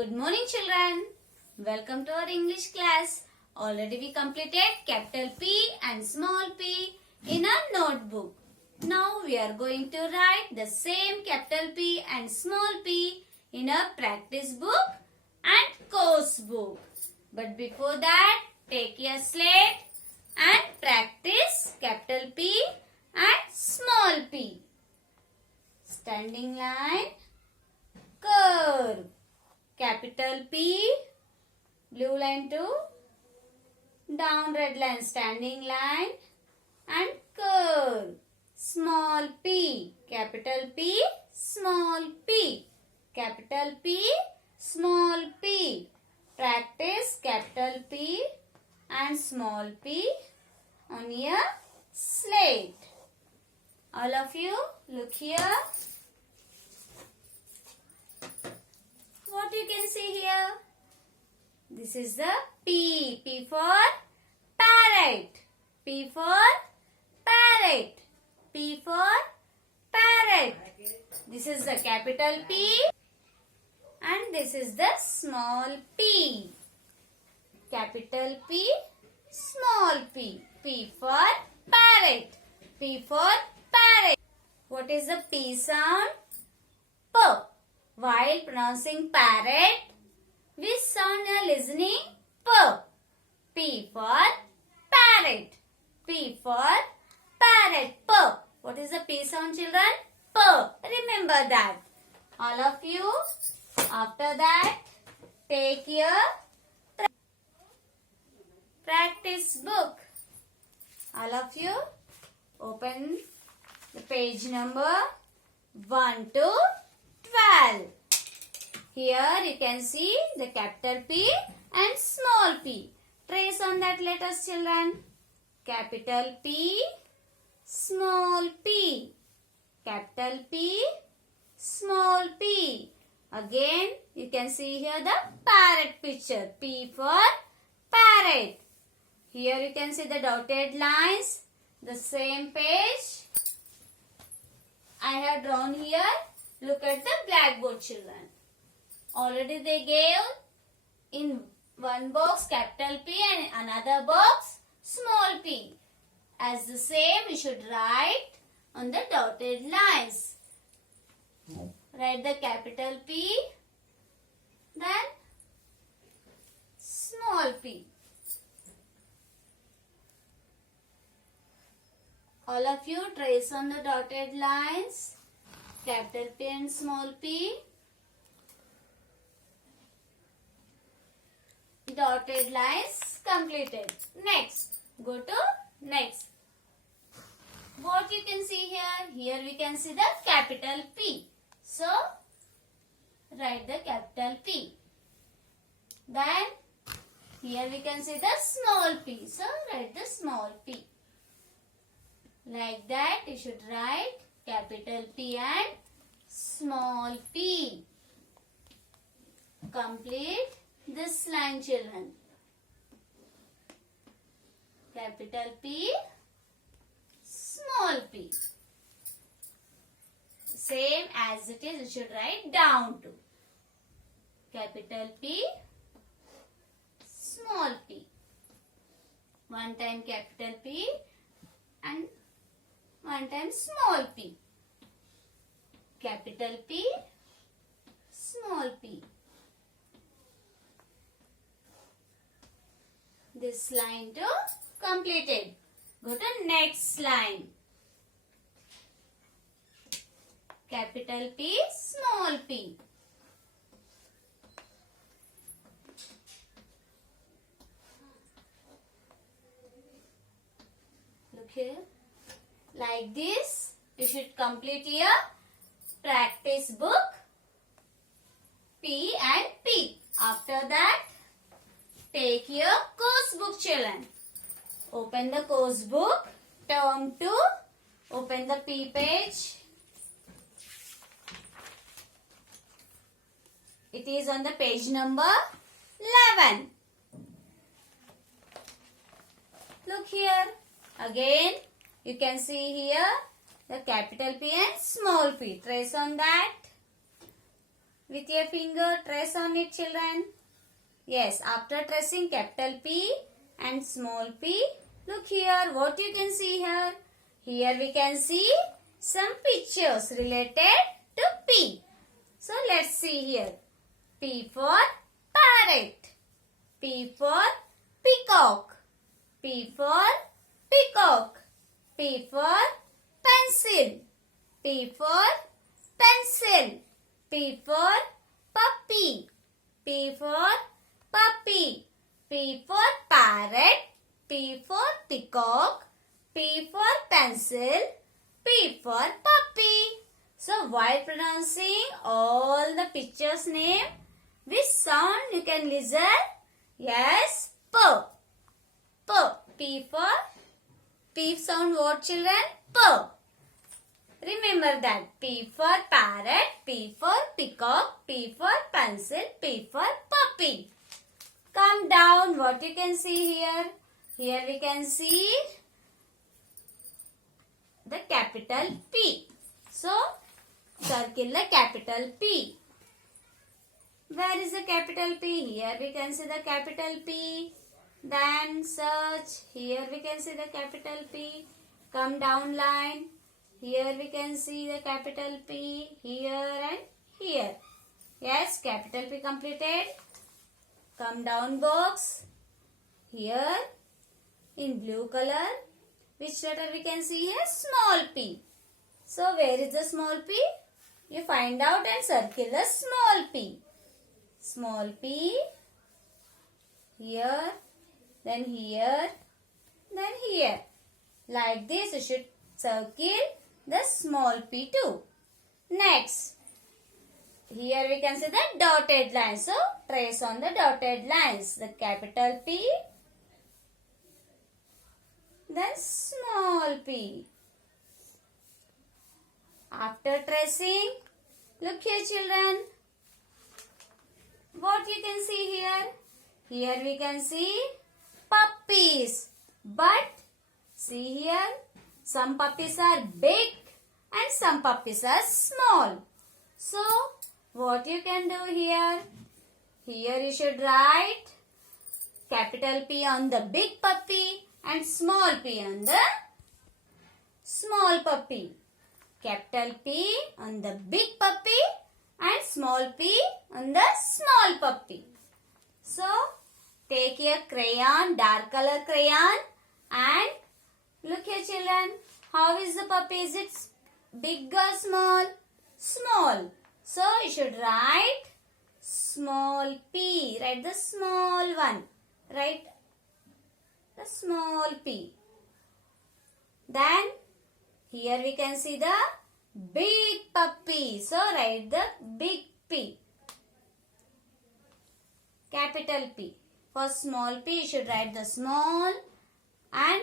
Good morning, children. Welcome to our English class. Already we completed capital P and small p in our notebook. Now we are going to write the same capital P and small p in a practice book and course book. But before that, take your slate and practice capital P and small p. Standing line, curve. Capital P, blue line to down red line, standing line and curve. Small p, capital P, small p, capital P, small p. Practice capital P and small p on your slate. All of you, look here. What you can see here? This is the P. P for parrot. P for parrot. P for parrot. This is the capital P and this is the small p. Capital P, small p. P for parrot. P for parrot. What is the P sound? P. While pronouncing parrot, which sound you are listening? P. P for parrot. P for parrot. P. What is the P sound, children? P. Remember that. All of you, after that, take your practice book. All of you, open the page number 1 to 12. Here you can see the capital P and small p. Trace on that letters, children. Capital P, small p. Capital P, small p. Again, you can see here the parrot picture. P for parrot. Here you can see the dotted lines. The same page I have drawn here. Look at the blackboard, children. Already they gave in one box capital P and another box small p. As the same, you should write on the dotted lines. Write the capital P, then small p. All of you trace on the dotted lines. Capital P and small p. Dotted lines completed. Next, go to next. What you can see here? Here we can see the capital P. So, write the capital P. Then, here we can see the small p. So, write the small p. Like that, you should write capital P and small p. Complete this line, children. Capital P, small p. Same as it is, you should write down to. Capital P, small p. One time capital P and one time small p. Capital P, small p. This line to completed. Go to next line. Capital P, small p. Look here. Like this, you should complete your practice book P and P. After that, take your course book, children. Open the course book, term 2, open the P page. It is on the page number 11. Look here. Again, you can see here the capital P and small p. Trace on that. With your finger, trace on it, children. Yes, after tracing capital P and small p, look here, what you can see here. Here we can see some pictures related to P. So let's see here. P for parrot. P for peacock. P for peacock. P for pencil. P for pencil. P for puppy. P for puppy. P for parrot. P for peacock. P for pencil. P for puppy. So while pronouncing all the pictures name, which sound you can listen? Yes, P. P. P for P sound what, children? P. Remember that. P for parrot, P for peacock, P for pencil, P for puppy. Come down. What you can see here? Here we can see the capital P. So, circle the capital P. Where is the capital P? Here we can see the capital P. Then search. Here we can see the capital P. Come down line. Here we can see the capital P. Here and here. Yes, capital P completed. Come down box. Here in blue color. Which letter we can see here? Small p. So where is the small p? You find out and circle the small p. Small p. Here. Then here. Then here. Like this you should circle the small p too. Next. Here we can see the dotted line. So trace on the dotted lines. The capital P. Then small p. After tracing, look here children. What you can see here? Here we can see puppies. But see here, some puppies are big and some puppies are small. So what you can do here? Here you should write capital P on the big puppy and small p on the small puppy. Capital P on the big puppy and small p on the small puppy. So take your crayon, dark color crayon, and look here children. How is the puppy? Is it big or small? Small. So you should write small p. Write the small one. Write the small p. Then here we can see the big puppy. So write the big P. Capital P. For small p you should write the small, and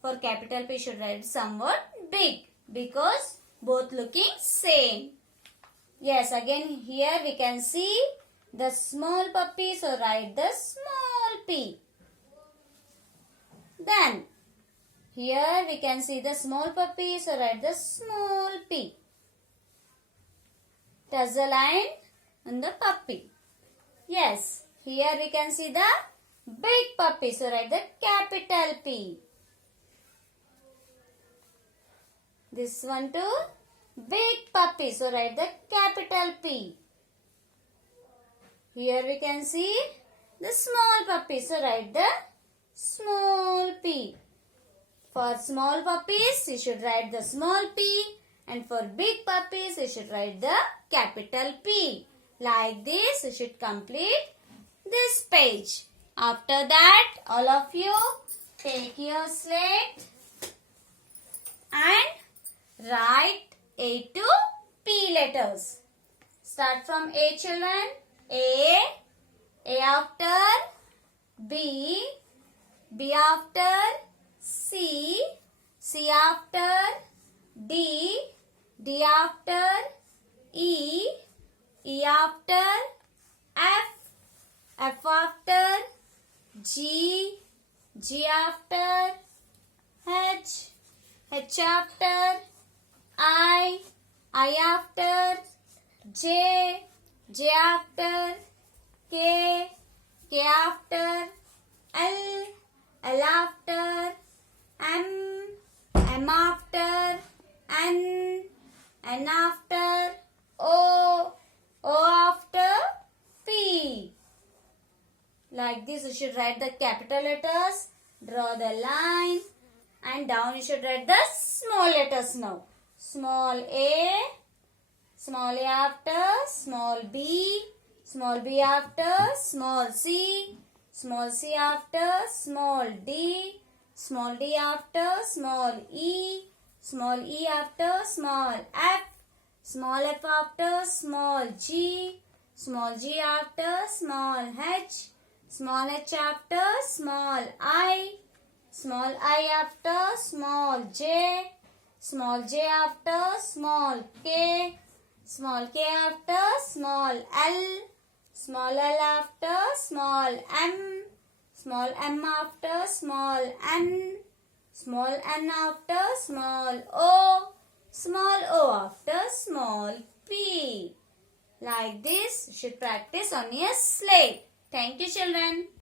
for capital P you should write somewhat big, because both looking same. Yes, again here we can see the small puppy, so write the small p. Then here we can see the small puppy, so write the small p. Touch the line on the puppy. Yes, here we can see the big puppy, so write the capital P. This one too, big puppy, so write the capital P. Here we can see the small puppy, so write the small p. For small puppies, you should write the small p, and for big puppies, you should write the capital P. Like this, you should complete this page. After that, all of you take your slate and write A to P letters. Start from A children. A after B, B after C, C after D, D after E, E after F, F after G, G after H, H after I after J, J after K, K after L, L after M, M after N, N after O, O after P. Like this, you should write the capital letters, draw the line, and down you should write the small letters now. Small a after small b after small c after small d after small e after small f after small g after small h after small I after small j after small k after small L after small m after small n after small o after small p. Like this, you should practice on your slate. Thank you, children.